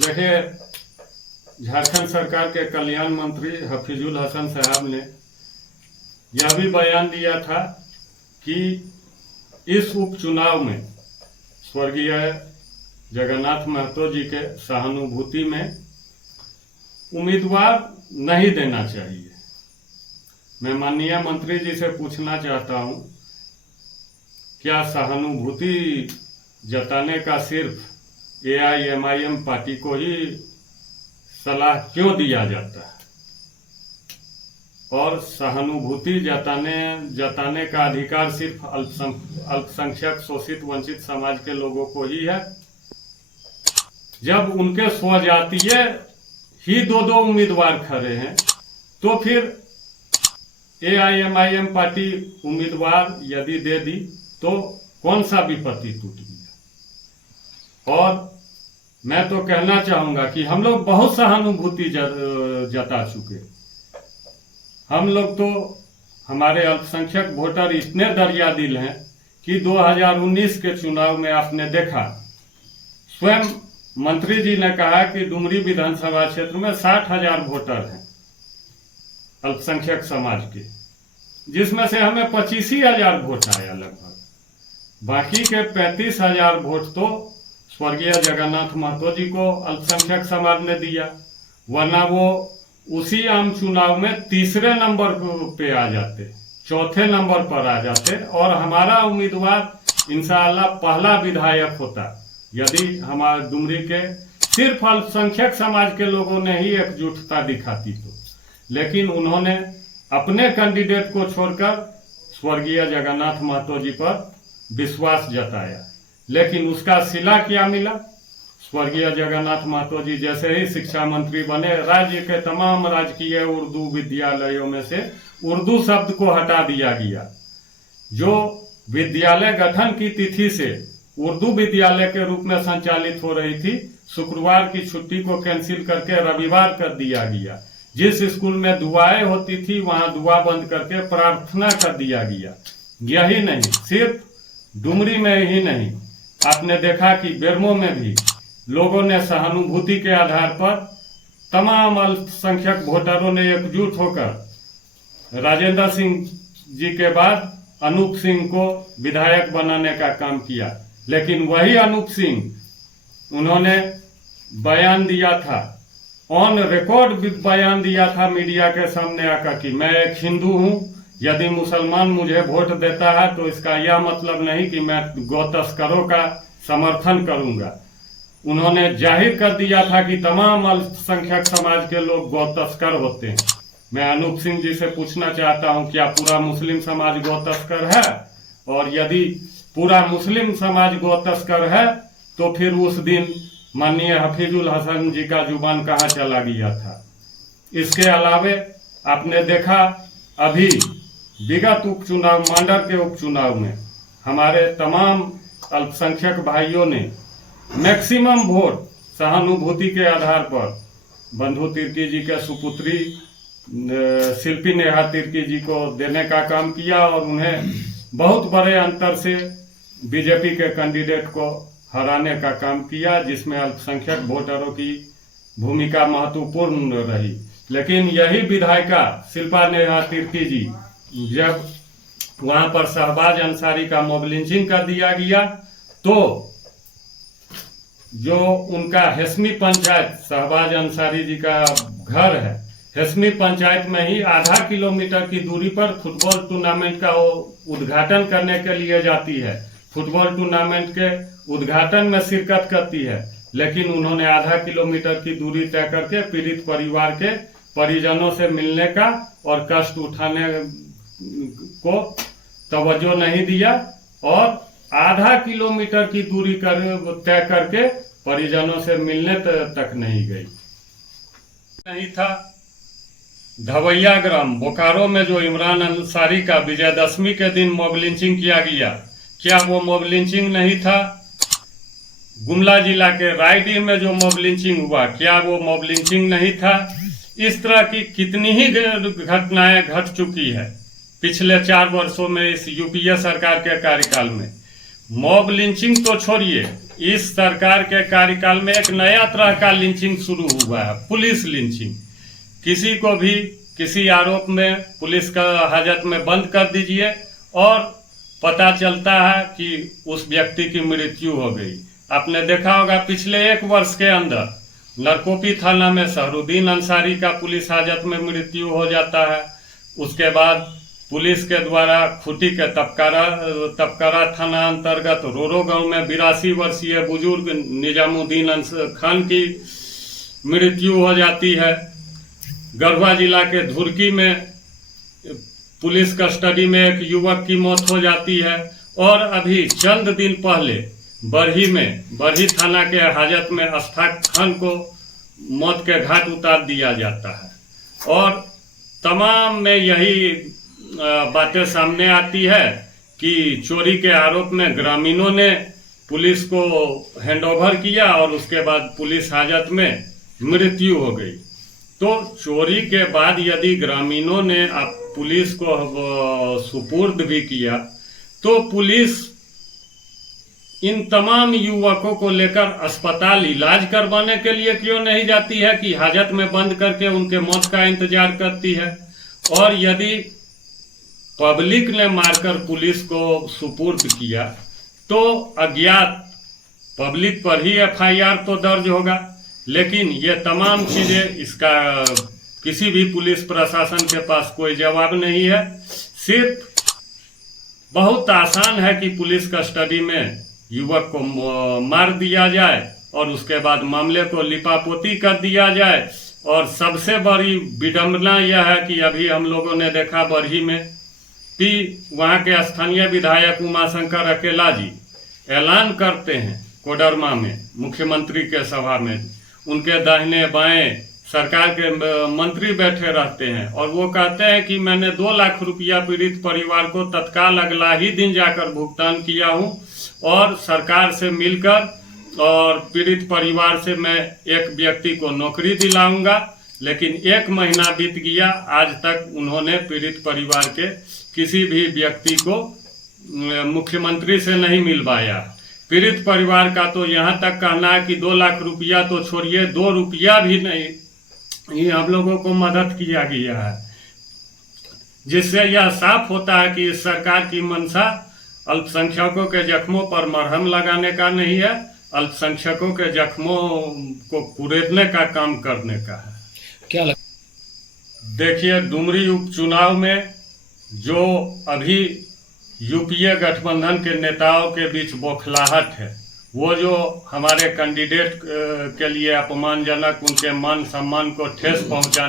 देखिए, झारखंड सरकार के कल्याण मंत्री हफीजुल हसन साहब ने यह भी बयान दिया था कि इस उपचुनाव में स्वर्गीय जगन्नाथ महतो जी के सहानुभूति में उम्मीदवार नहीं देना चाहिए। मैं माननीय मंत्री जी से पूछना चाहता हूं, क्या सहानुभूति जताने का सिर्फ AIMIM पार्टी को ही सलाह क्यों दिया जाता है और सहानुभूति जताने का अधिकार सिर्फ अल्पसंख्यक शोषित वंचित समाज के लोगों को ही है? जब उनके स्वजातीय ही दो उम्मीदवार खड़े हैं तो फिर AIMIM पार्टी उम्मीदवार यदि दे दी तो कौन सा विपत्ति टूट गया? और मैं तो कहना चाहूंगा कि हम लोग बहुत सहानुभूति जता चुके। हम लोग तो, हमारे अल्पसंख्यक वोटर इतने दरिया दिल हैं कि 2019 के चुनाव में आपने देखा, स्वयं मंत्री जी ने कहा कि डुमरी विधानसभा क्षेत्र में 60,000 वोटर हैं अल्पसंख्यक समाज के, जिसमें से हमें 25,000 वोट आया लगभग। बाकी के 35,000 वोट तो स्वर्गीय जगन्नाथ महतो जी को अल्पसंख्यक समाज ने दिया, वरना वो उसी आम चुनाव में तीसरे नंबर पे आ जाते, चौथे नंबर पर आ जाते और हमारा उम्मीदवार इंशाअल्लाह पहला विधायक होता यदि हमारे डुमरी के सिर्फ अल्पसंख्यक समाज के लोगों ने ही एकजुटता दिखाती तो। लेकिन उन्होंने अपने कैंडिडेट को छोड़कर स्वर्गीय जगन्नाथ महतो जी पर विश्वास जताया, लेकिन उसका सिला क्या मिला? स्वर्गीय जगन्नाथ महतो जी जैसे ही शिक्षा मंत्री बने, राज्य के तमाम राजकीय उर्दू विद्यालयों में से उर्दू शब्द को हटा दिया गया। जो विद्यालय गठन की तिथि से उर्दू विद्यालय के रूप में संचालित हो रही थी, शुक्रवार की छुट्टी को कैंसिल करके रविवार कर दिया गया। जिस स्कूल में दुआएं होती थी वहां दुआ बंद करके प्रार्थना कर दिया गया। यही नहीं, सिर्फ डुमरी में ही नहीं, आपने देखा कि बेरमो में भी लोगों ने सहानुभूति के आधार पर तमाम अल्पसंख्यक वोटरों ने एकजुट होकर राजेंद्र सिंह जी के बाद अनूप सिंह को विधायक बनाने का काम किया। लेकिन वही अनूप सिंह, उन्होंने बयान दिया था, ऑन रिकॉर्ड बयान दिया था मीडिया के सामने आकर कि मैं एक हिंदू हूं, यदि मुसलमान मुझे वोट देता है तो इसका यह मतलब नहीं कि मैं गौ तस्करों का समर्थन करूंगा। उन्होंने जाहिर कर दिया था कि तमाम अल्पसंख्यक समाज के लोग गौ तस्कर होते हैं। मैं अनूप सिंह जी से पूछना चाहता हूं, क्या पूरा मुस्लिम समाज गौ तस्कर है? और यदि पूरा मुस्लिम समाज गौ तस्कर है तो फिर उस दिन माननीय हफीजुल हसन जी का जुबान कहाँ चला गया था? इसके अलावे आपने देखा अभी विगत उपचुनाव, मांडर के उपचुनाव में हमारे तमाम अल्पसंख्यक भाइयों ने मैक्सिमम वोट सहानुभूति के आधार पर बंधु तिर्की जी के सुपुत्री शिल्पी नेहा तिर्की जी को देने का काम किया और उन्हें बहुत बड़े अंतर से बीजेपी के कैंडिडेट को हराने का काम किया, जिसमें अल्पसंख्यक वोटरों की भूमिका महत्वपूर्ण रही। लेकिन यही विधायिका शिल्पा नेहा तिर्की जी, जब वहां पर शहबाज अंसारी का मॉब लिंचिंग कर दिया गया तो जो उनका हेस्मी पंचायत, शहबाज अंसारी जी का घर है, हेस्मी पंचायत में ही आधा किलोमीटर की दूरी पर फुटबॉल टूर्नामेंट का उद्घाटन करने के लिए जाती है। फुटबॉल टूर्नामेंट के उद्घाटन में शिरकत करती है, लेकिन उन्होंने आधा किलोमीटर की दूरी तय करके पीड़ित परिवार के परिजनों से मिलने का और कष्ट उठाने को तवज्जो नहीं दिया और आधा किलोमीटर की दूरी तय करके परिजनों से मिलने तक नहीं गई। नहीं था धवैया ग्राम बोकारो में जो इमरान अंसारी का विजयदशमी के दिन मॉब लिंचिंग किया गया, क्या वो मॉब लिंचिंग नहीं था? गुमला जिला के रायडीह में जो मॉब लिंचिंग हुआ, क्या वो मॉब लिंचिंग नहीं था? इस तरह की कितनी ही घटनाएं घट चुकी है। पिछले 4 वर्षों में इस यूपीए सरकार के कार्यकाल में मॉब लिंचिंग तो छोड़िए, इस सरकार के कार्यकाल में एक नया तरह का लिंचिंग शुरू हुआ है, पुलिस लिंचिंग। किसी को भी किसी आरोप में पुलिस का हाजत में बंद कर दीजिए और पता चलता है कि उस व्यक्ति की मृत्यु हो गई। आपने देखा होगा पिछले 1 वर्ष के अंदर नरकोपी थाना में सहरुद्दीन अंसारी का पुलिस हाजत में मृत्यु हो जाता है। उसके बाद पुलिस के द्वारा खूंटी के तपकारा थाना अंतर्गत रोरो गांव में 82 वर्षीय बुजुर्ग निजामुद्दीन खान की मृत्यु हो जाती है। गढ़वा जिला के धुरकी में पुलिस कस्टडी में एक युवक की मौत हो जाती है। और अभी चंद दिन पहले बरही थाना के हाजत में अशफाक खान को मौत के घाट उतार दिया जाता है। और तमाम में यही बातें सामने आती है कि चोरी के आरोप में ग्रामीणों ने पुलिस को हैंडओवर किया और उसके बाद पुलिस हाजत में मृत्यु हो गई। तो चोरी के बाद यदि ग्रामीणों ने पुलिस को सुपुर्द भी किया तो पुलिस इन तमाम युवकों को लेकर अस्पताल इलाज करवाने के लिए क्यों नहीं जाती है कि हाजत में बंद करके उनके मौत का इंतजार करती है। और यदि पब्लिक ने मारकर पुलिस को सुपुर्द किया तो अज्ञात पब्लिक पर ही एफआईआर तो दर्ज होगा। लेकिन ये तमाम चीजें, इसका किसी भी पुलिस प्रशासन के पास कोई जवाब नहीं है। सिर्फ बहुत आसान है कि पुलिस कस्टडी में युवक को मार दिया जाए और उसके बाद मामले को लिपापोती कर दिया जाए। और सबसे बड़ी विडंबना यह है कि अभी हम लोगों ने देखा बरही में कि वहाँ के स्थानीय विधायक उमाशंकर अकेला जी ऐलान करते हैं कोडरमा में मुख्यमंत्री के सभा में, उनके दाहिने बाएं सरकार के मंत्री बैठे रहते हैं और वो कहते हैं कि मैंने 2 लाख रुपया पीड़ित परिवार को तत्काल अगला ही दिन जाकर भुगतान किया हूं और सरकार से मिलकर और पीड़ित परिवार से मैं एक व्यक्ति को नौकरी दिलाऊंगा। लेकिन 1 महीना बीत गया, आज तक उन्होंने पीड़ित परिवार के किसी भी व्यक्ति को मुख्यमंत्री से नहीं मिलवाया। पीड़ित परिवार का तो यहाँ तक कहना है कि 2 लाख रुपया तो छोड़िए, 2 रुपया भी नहीं ये हम लोगों को मदद किया गया है। जिससे यह साफ होता है कि इस सरकार की मंशा अल्पसंख्यकों के जख्मों पर मरहम लगाने का नहीं है, अल्पसंख्यकों के जख्मों को कुरेदने का काम करने का है। क्या देखिए, डुमरी उपचुनाव में जो अभी यूपीए गठबंधन के नेताओं के बीच बौखलाहट है, वो जो हमारे कैंडिडेट के लिए अपमानजनक, उनके मान सम्मान को ठेस पहुंचाने